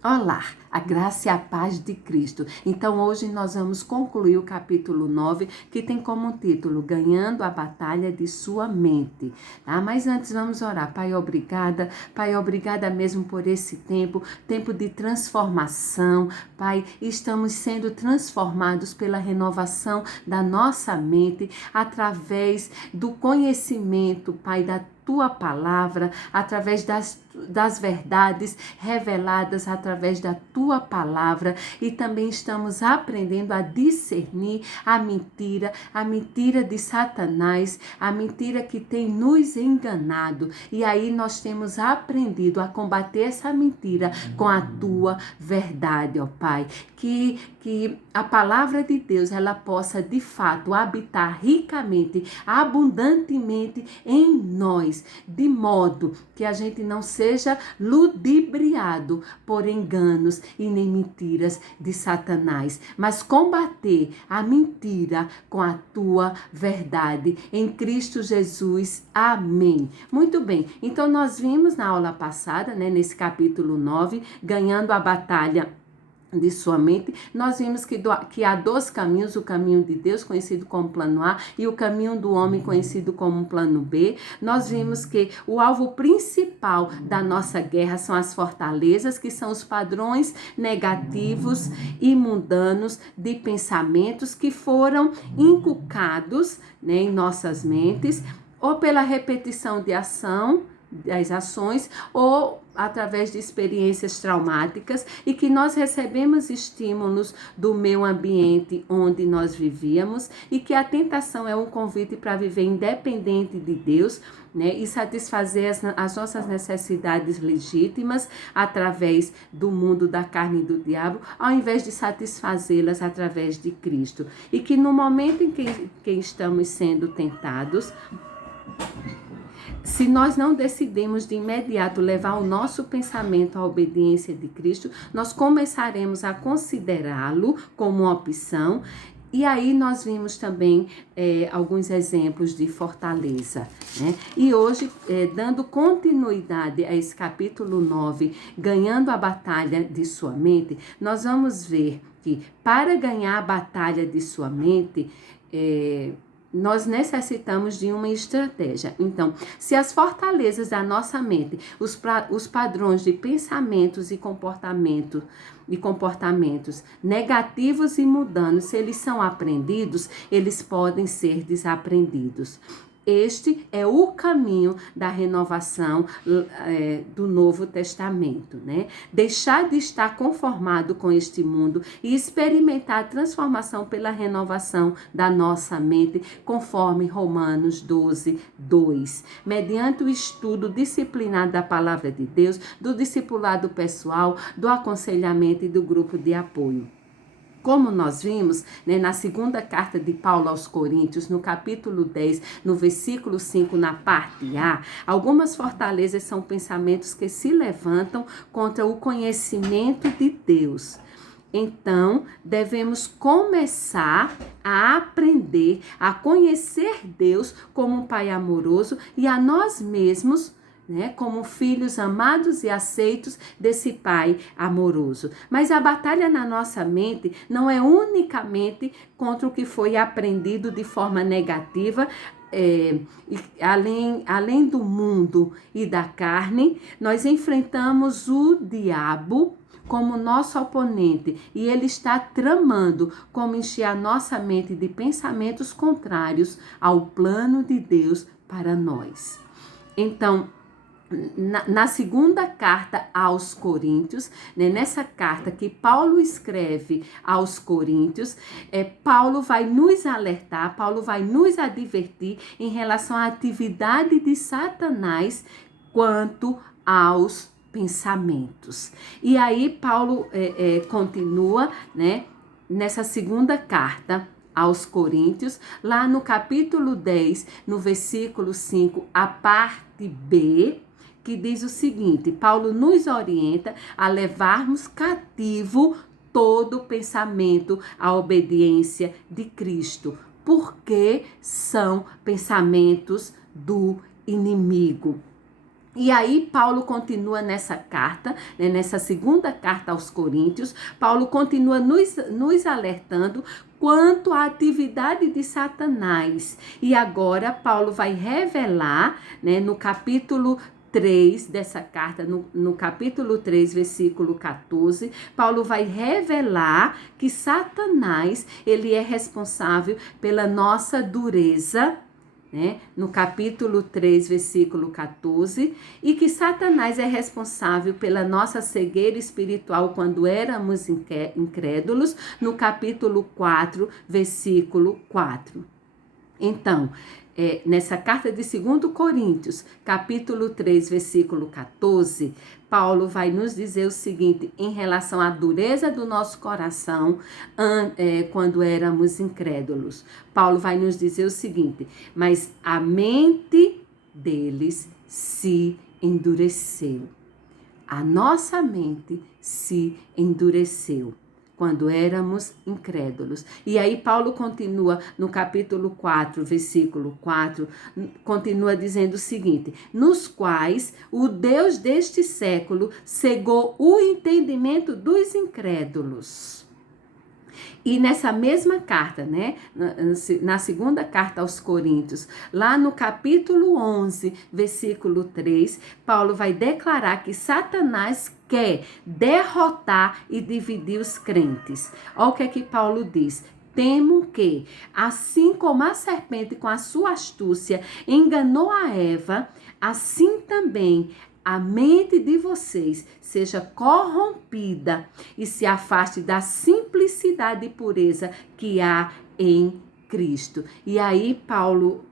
Olá, a graça e a paz de Cristo. Então hoje nós vamos concluir o capítulo 9, que tem como título Ganhando a Batalha de Sua Mente. Tá? Mas antes vamos orar. Pai, obrigada mesmo por esse tempo de transformação. Pai, estamos sendo transformados pela renovação da nossa mente, através do conhecimento, Pai, da Tua palavra, através das verdades reveladas através da Tua palavra, e também estamos aprendendo a discernir a mentira de Satanás, a mentira que tem nos enganado, e aí nós temos aprendido a combater essa mentira com a Tua verdade, ó Pai, que a palavra de Deus ela possa de fato habitar ricamente, abundantemente em nós, de modo que a gente não seja ludibriado por enganos e nem mentiras de Satanás, mas combater a mentira com a Tua verdade em Cristo Jesus. Amém. Muito bem, então nós vimos na aula passada, nesse capítulo 9, ganhando a batalha de sua mente, nós vimos que há dois caminhos, o caminho de Deus, conhecido como plano A, e o caminho do homem, conhecido como plano B. Nós vimos que o alvo principal da nossa guerra são as fortalezas, que são os padrões negativos e mundanos de pensamentos que foram inculcados, em nossas mentes, ou pela repetição das ações, ou através de experiências traumáticas, e que nós recebemos estímulos do meio ambiente onde nós vivíamos, e que a tentação é um convite para viver independente de Deus, e satisfazer as nossas necessidades legítimas através do mundo da carne e do diabo, ao invés de satisfazê-las através de Cristo. E que no momento em que estamos sendo tentados, se nós não decidimos de imediato levar o nosso pensamento à obediência de Cristo, nós começaremos a considerá-lo como uma opção. E aí nós vimos também alguns exemplos de fortaleza. E hoje, dando continuidade a esse capítulo 9, ganhando a batalha de sua mente, nós vamos ver que para ganhar a batalha de sua mente, nós necessitamos de uma estratégia. Então, se as fortalezas da nossa mente, os padrões de pensamentos e comportamentos negativos e mundanos, se eles são aprendidos, eles podem ser desaprendidos. Este é o caminho da renovação do Novo Testamento, Deixar de estar conformado com este mundo e experimentar a transformação pela renovação da nossa mente, conforme Romanos 12, 2. Mediante o estudo disciplinado da palavra de Deus, do discipulado pessoal, do aconselhamento e do grupo de apoio. Como nós vimos, na segunda carta de Paulo aos Coríntios, no capítulo 10, no versículo 5, na parte A, algumas fortalezas são pensamentos que se levantam contra o conhecimento de Deus. Então, devemos começar a aprender a conhecer Deus como um Pai amoroso e a nós mesmos, como filhos amados e aceitos desse Pai amoroso. Mas a batalha na nossa mente não é unicamente contra o que foi aprendido de forma negativa, além do mundo e da carne. Nós enfrentamos o diabo como nosso oponente, e ele está tramando como encher a nossa mente de pensamentos contrários ao plano de Deus para nós. Então, na segunda carta aos Coríntios, nessa carta que Paulo escreve aos Coríntios, Paulo vai nos alertar, Paulo vai nos advertir em relação à atividade de Satanás quanto aos pensamentos. E aí Paulo continua, nessa segunda carta aos Coríntios, lá no capítulo 10, no versículo 5, a parte B, que diz o seguinte: Paulo nos orienta a levarmos cativo todo pensamento à obediência de Cristo, porque são pensamentos do inimigo. E aí Paulo continua nessa carta, né, nessa segunda carta aos Coríntios, Paulo continua nos alertando quanto à atividade de Satanás. E agora Paulo vai revelar, né, no capítulo 3 dessa carta, no capítulo 3, versículo 14, Paulo vai revelar que Satanás, ele é responsável pela nossa dureza, né? No capítulo 3, versículo 14, e que Satanás é responsável pela nossa cegueira espiritual quando éramos incrédulos, no capítulo 4, versículo 4. Então, nessa carta de 2 Coríntios, capítulo 3, versículo 14, Paulo vai nos dizer o seguinte, em relação à dureza do nosso coração quando éramos incrédulos. Paulo vai nos dizer o seguinte, mas a mente deles se endureceu. A nossa mente se endureceu quando éramos incrédulos. E aí Paulo continua no capítulo 4, versículo 4, continua dizendo o seguinte, nos quais o Deus deste século cegou o entendimento dos incrédulos. E nessa mesma carta, né, na segunda carta aos Coríntios, lá no capítulo 11, versículo 3, Paulo vai declarar que Satanás quer derrotar e dividir os crentes. Olha o que é que Paulo diz. Temo que, assim como a serpente com a sua astúcia enganou a Eva, assim também a mente de vocês seja corrompida e se afaste da simplicidade e pureza que há em Cristo. E aí Paulo,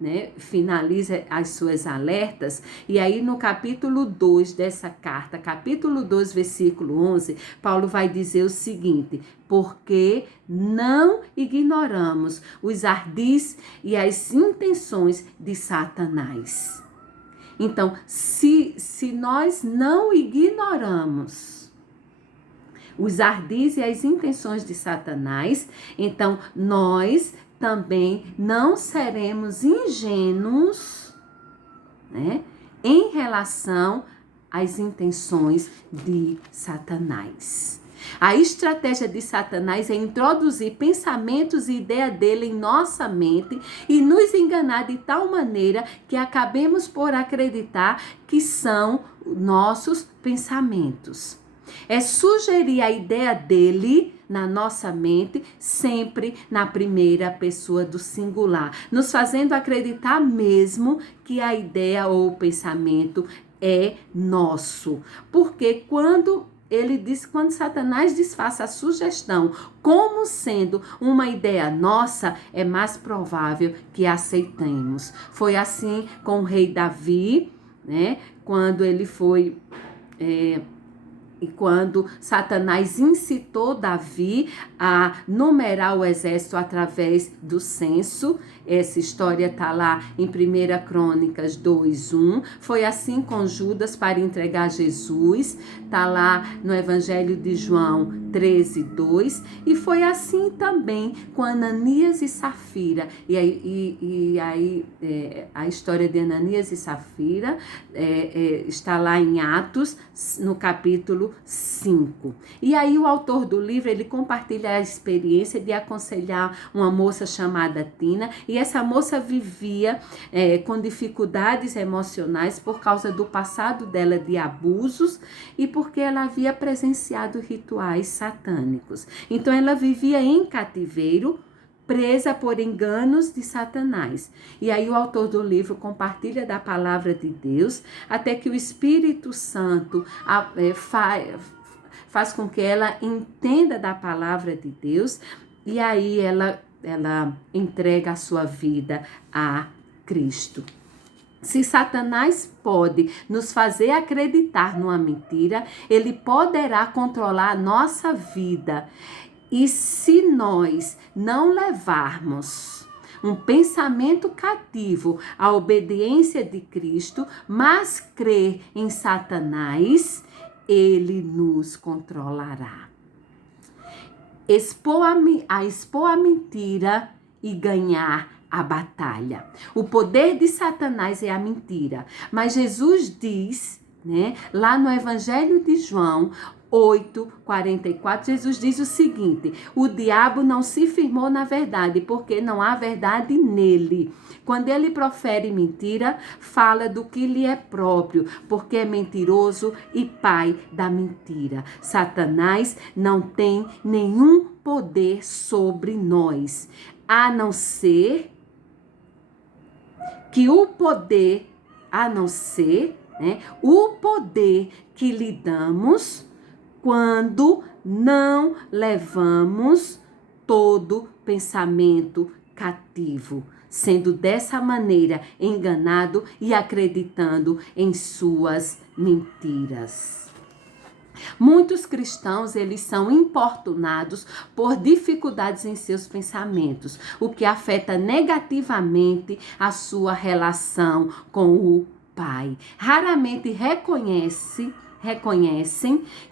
né, finaliza as suas alertas, e aí no capítulo 2 dessa carta, capítulo 2, versículo 11, Paulo vai dizer o seguinte, porque não ignoramos os ardis e as intenções de Satanás. Então, se nós não ignoramos os ardis e as intenções de Satanás, então nós também não seremos ingênuos, né, em relação às intenções de Satanás. A estratégia de Satanás é introduzir pensamentos e ideia dele em nossa mente e nos enganar de tal maneira que acabemos por acreditar que são nossos pensamentos. É sugerir a ideia dele na nossa mente, sempre na primeira pessoa do singular, nos fazendo acreditar mesmo que a ideia ou o pensamento é nosso. Porque quando Satanás disfarça a sugestão como sendo uma ideia nossa, é mais provável que aceitemos. Foi assim com o rei Davi, né? Quando ele foi... E quando Satanás incitou Davi a numerar o exército através do censo, essa história está lá em 1 Crônicas 2:1. Foi assim com Judas para entregar Jesus, está lá no Evangelho de João 13:2. E foi assim também com Ananias e Safira. E aí a história de Ananias e Safira está lá em Atos, no capítulo 5. E aí o autor do livro, ele compartilha a experiência de aconselhar uma moça chamada Tina, e essa moça vivia com dificuldades emocionais por causa do passado dela de abusos e porque ela havia presenciado rituais satânicos. Então ela vivia em cativeiro, presa por enganos de Satanás. E aí o autor do livro compartilha da palavra de Deus, até que o Espírito Santo faz com que ela entenda da palavra de Deus, e aí ela entrega a sua vida a Cristo. Se Satanás pode nos fazer acreditar numa mentira, ele poderá controlar a nossa vida. E se nós não levarmos um pensamento cativo à obediência de Cristo, mas crer em Satanás, ele nos controlará. Expor a mentira e ganhar a batalha. O poder de Satanás é a mentira. Mas Jesus diz, né, lá no Evangelho de João 8:44, Jesus diz o seguinte: o diabo não se firmou na verdade, porque não há verdade nele. Quando ele profere mentira, fala do que lhe é próprio, porque é mentiroso e pai da mentira. Satanás não tem nenhum poder sobre nós, a não ser que o poder, o poder que lhe damos quando não levamos todo pensamento cativo, sendo dessa maneira enganado e acreditando em suas mentiras. Muitos cristãos, eles são importunados por dificuldades em seus pensamentos, o que afeta negativamente a sua relação com o Pai. Raramente reconhecem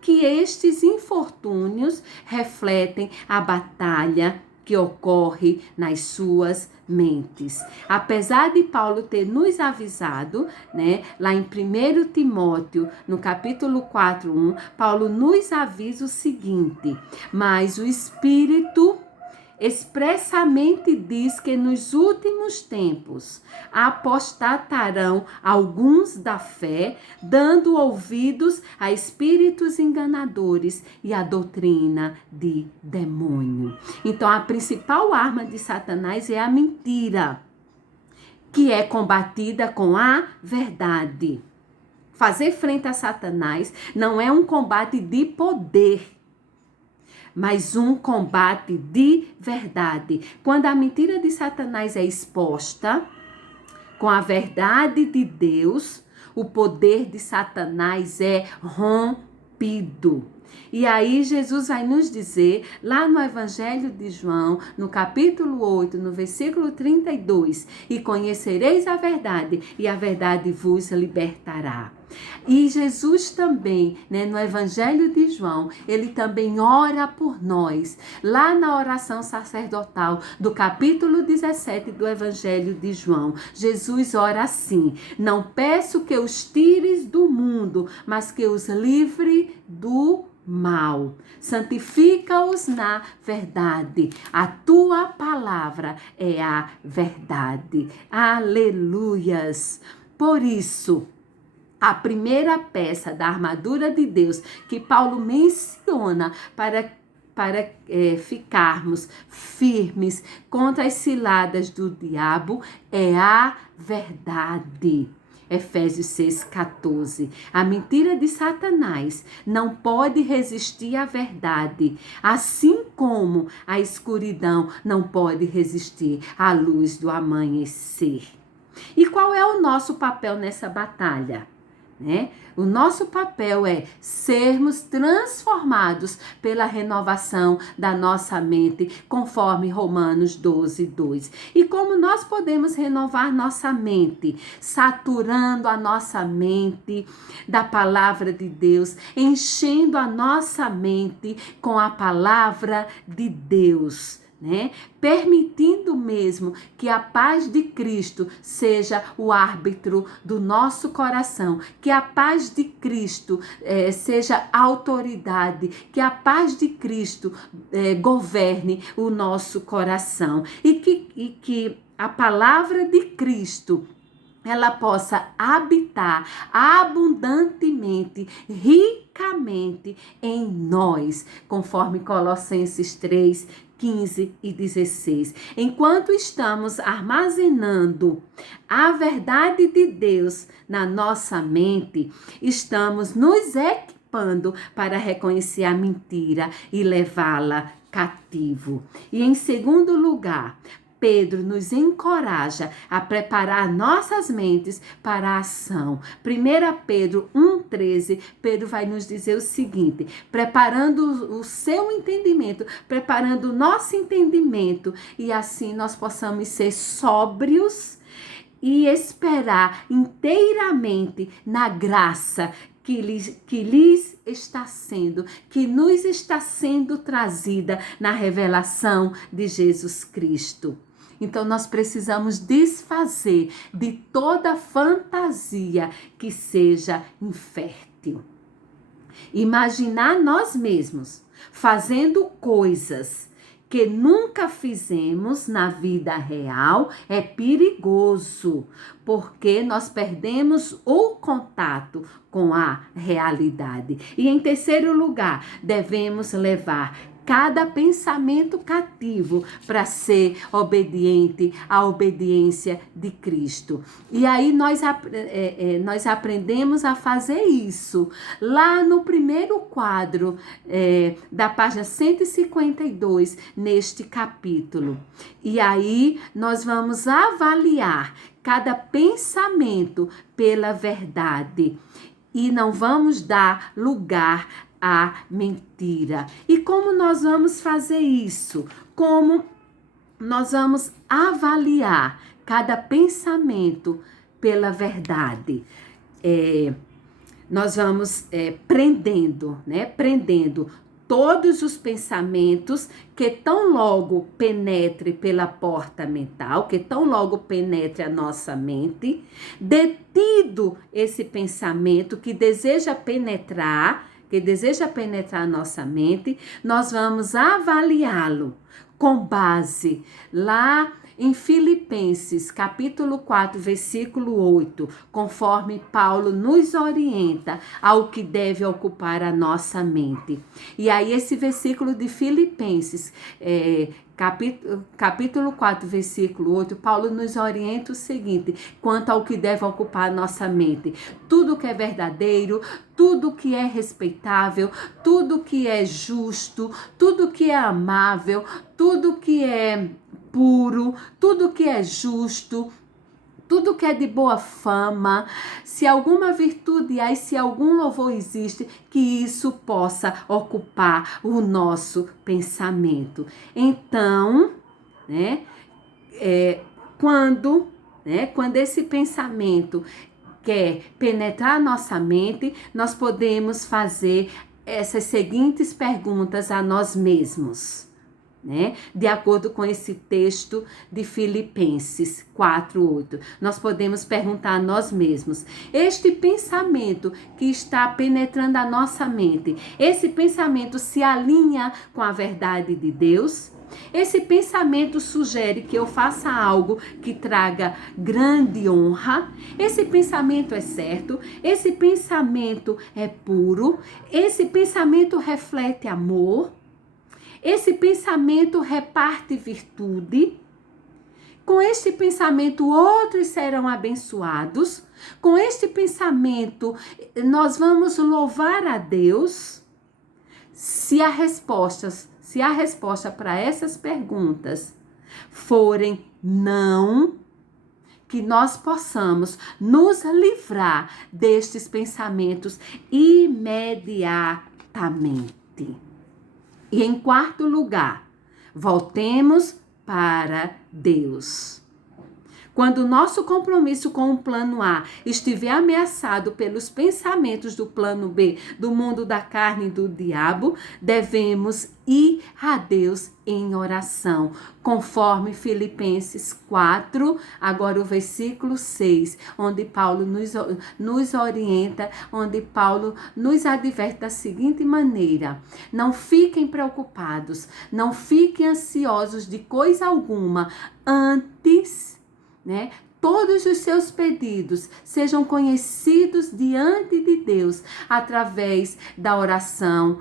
que estes infortúnios refletem a batalha que ocorre nas suas mentes. Apesar de Paulo ter nos avisado, né, lá em 1 Timóteo, no capítulo 4:1, Paulo nos avisa o seguinte: mas o Espírito expressamente diz que nos últimos tempos apostatarão alguns da fé, dando ouvidos a espíritos enganadores e a doutrina de demônio. Então, a principal arma de Satanás é a mentira, que é combatida com a verdade. Fazer frente a Satanás não é um combate de poder, mas um combate de verdade. Quando a mentira de Satanás é exposta com a verdade de Deus, o poder de Satanás é rompido. E aí Jesus vai nos dizer, lá no Evangelho de João, no capítulo 8, no versículo 32, e conhecereis a verdade, e a verdade vos libertará. E Jesus também, né, no Evangelho de João, ele também ora por nós. Lá na oração sacerdotal do capítulo 17 do Evangelho de João, Jesus ora assim: não peço que os tires do mundo, mas que os livre do mal. Santifica-os na verdade. A tua palavra é a verdade. Aleluias. Por isso, a primeira peça da armadura de Deus que Paulo menciona para ficarmos firmes contra as ciladas do diabo é a verdade. Efésios 6:14. A mentira de Satanás não pode resistir à verdade, assim como a escuridão não pode resistir à luz do amanhecer. E qual é o nosso papel nessa batalha? O nosso papel é sermos transformados pela renovação da nossa mente, conforme Romanos 12:2. E como nós podemos renovar nossa mente? Saturando a nossa mente da palavra de Deus, enchendo a nossa mente com a palavra de Deus. Permitindo mesmo que a paz de Cristo seja o árbitro do nosso coração, que a paz de Cristo seja a autoridade, que a paz de Cristo governe o nosso coração e que a palavra de Cristo ela possa habitar abundantemente, ricamente em nós, conforme Colossenses 3:15 e 16. Enquanto estamos armazenando a verdade de Deus na nossa mente, estamos nos equipando para reconhecer a mentira e levá-la cativo. E em segundo lugar, Pedro nos encoraja a preparar nossas mentes para a ação. 1 Pedro 1:13, Pedro vai nos dizer o seguinte: preparando o seu entendimento, preparando o nosso entendimento, e assim nós possamos ser sóbrios e esperar inteiramente na graça que lhes está sendo, que nos está sendo trazida na revelação de Jesus Cristo. Então nós precisamos desfazer de toda fantasia que seja infértil. Imaginar nós mesmos fazendo coisas que nunca fizemos na vida real é perigoso, porque nós perdemos o contato com a realidade. E em terceiro lugar, devemos levar cada pensamento cativo para ser obediente à obediência de Cristo. E aí nós aprendemos a fazer isso lá no primeiro quadro da página 152, neste capítulo. E aí nós vamos avaliar cada pensamento pela verdade e não vamos dar lugar a mentira. E como nós vamos fazer isso? Como nós vamos avaliar cada pensamento pela verdade? Nós vamos prendendo todos os pensamentos que tão logo penetre pela porta mental, que tão logo penetre a nossa mente, detido esse pensamento que deseja penetrar a nossa mente, nós vamos avaliá-lo com base lá em Filipenses, capítulo 4, versículo 8, conforme Paulo nos orienta ao que deve ocupar a nossa mente. E aí esse versículo de Filipenses, capítulo 4, versículo 8, Paulo nos orienta o seguinte, quanto ao que deve ocupar a nossa mente. Tudo que é verdadeiro, tudo que é respeitável, tudo que é justo, tudo que é amável, tudo que é puro, tudo que é justo, tudo que é de boa fama, se alguma virtude há e se algum louvor existe, que isso possa ocupar o nosso pensamento. Então, quando esse pensamento quer penetrar a nossa mente, nós podemos fazer essas seguintes perguntas a nós mesmos. De acordo com esse texto de Filipenses 4:8, nós podemos perguntar a nós mesmos: este pensamento que está penetrando a nossa mente, esse pensamento se alinha com a verdade de Deus? Esse pensamento sugere que eu faça algo que traga grande honra? Esse pensamento é certo? Esse pensamento é puro? Esse pensamento reflete amor? Esse pensamento reparte virtude? Com este pensamento, outros serão abençoados? Com este pensamento, nós vamos louvar a Deus? Se a resposta para essas perguntas forem não, que nós possamos nos livrar destes pensamentos imediatamente. E em quarto lugar, voltemos para Deus. Quando o nosso compromisso com o plano A estiver ameaçado pelos pensamentos do plano B, do mundo da carne e do diabo, devemos ir a Deus em oração, conforme Filipenses 4, agora o versículo 6, onde Paulo nos orienta, onde Paulo nos adverte da seguinte maneira: não fiquem preocupados, não fiquem ansiosos de coisa alguma, antes, todos os seus pedidos sejam conhecidos diante de Deus através da oração,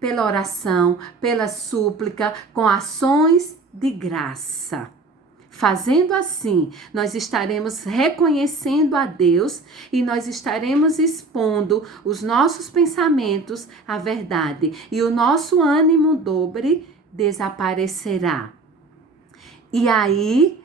pela oração, pela súplica, com ações de graça. Fazendo assim, nós estaremos reconhecendo a Deus e nós estaremos expondo os nossos pensamentos à verdade e o nosso ânimo dobre desaparecerá. E aí,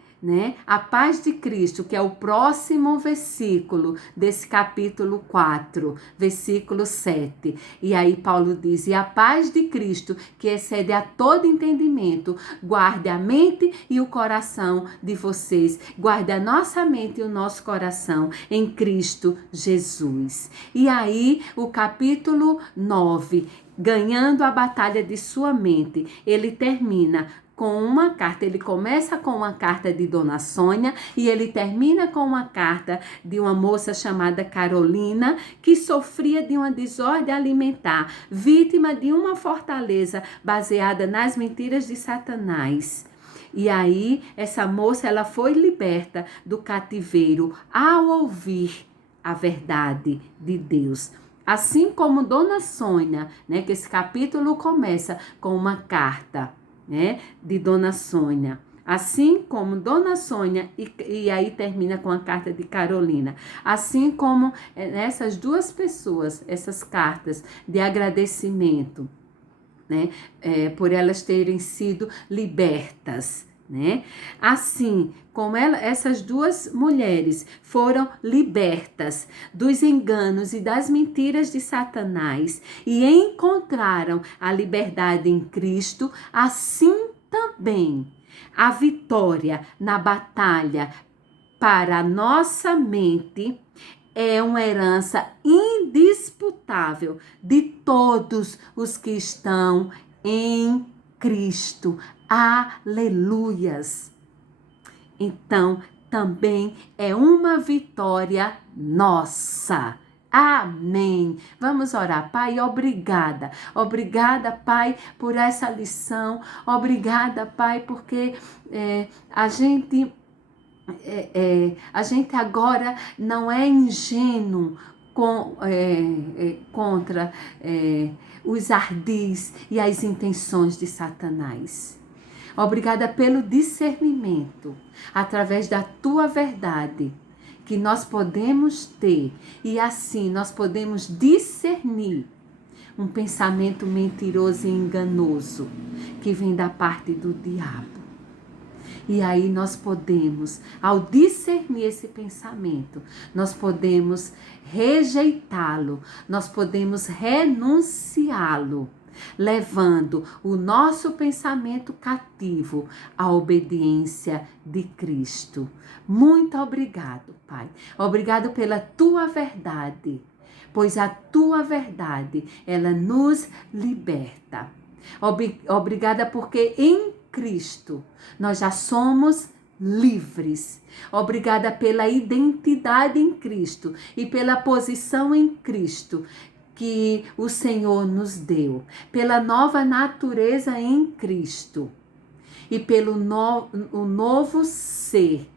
a paz de Cristo, que é o próximo versículo desse capítulo 4, versículo 7. E aí Paulo diz: e a paz de Cristo, que excede a todo entendimento, guarde a mente e o coração de vocês. Guarde a nossa mente e o nosso coração em Cristo Jesus. E aí o capítulo 9, ganhando a batalha de sua mente, ele termina com uma carta. Ele começa com uma carta de Dona Sônia e ele termina com uma carta de uma moça chamada Carolina, que sofria de uma desordem alimentar, vítima de uma fortaleza baseada nas mentiras de Satanás. E aí, essa moça, ela foi liberta do cativeiro ao ouvir a verdade de Deus. Assim como Dona Sônia, né, que esse capítulo começa com uma carta, né, de Dona Sônia. Assim como Dona Sônia, e aí termina com a carta de Carolina. Assim como essas duas pessoas, essas cartas de agradecimento, né, por elas terem sido libertas, né? Assim como essas duas mulheres foram libertas dos enganos e das mentiras de Satanás e encontraram a liberdade em Cristo, assim também a vitória na batalha para a nossa mente é uma herança indisputável de todos os que estão em Cristo. Aleluias! Então, também é uma vitória nossa. Amém. Vamos orar. Pai, obrigada. Obrigada, Pai, por essa lição. Obrigada, Pai, porque a gente agora não é ingênuo contra os ardis e as intenções de Satanás. Obrigada pelo discernimento, através da tua verdade, que nós podemos ter, e assim nós podemos discernir um pensamento mentiroso e enganoso que vem da parte do diabo. E aí nós podemos, ao discernir esse pensamento, nós podemos rejeitá-lo, nós podemos renunciá-lo, levando o nosso pensamento cativo à obediência de Cristo. Muito obrigado, Pai. Obrigado pela tua verdade, pois a tua verdade, ela nos liberta. Obrigada porque em Cristo nós já somos livres. Obrigada pela identidade em Cristo e pela posição em Cristo que o Senhor nos deu, pela nova natureza em Cristo e pelo o novo ser,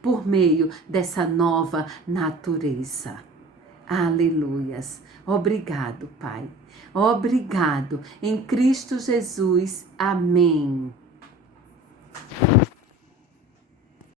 por meio dessa nova natureza. Aleluias. Obrigado, Pai. Obrigado. Em Cristo Jesus. Amém.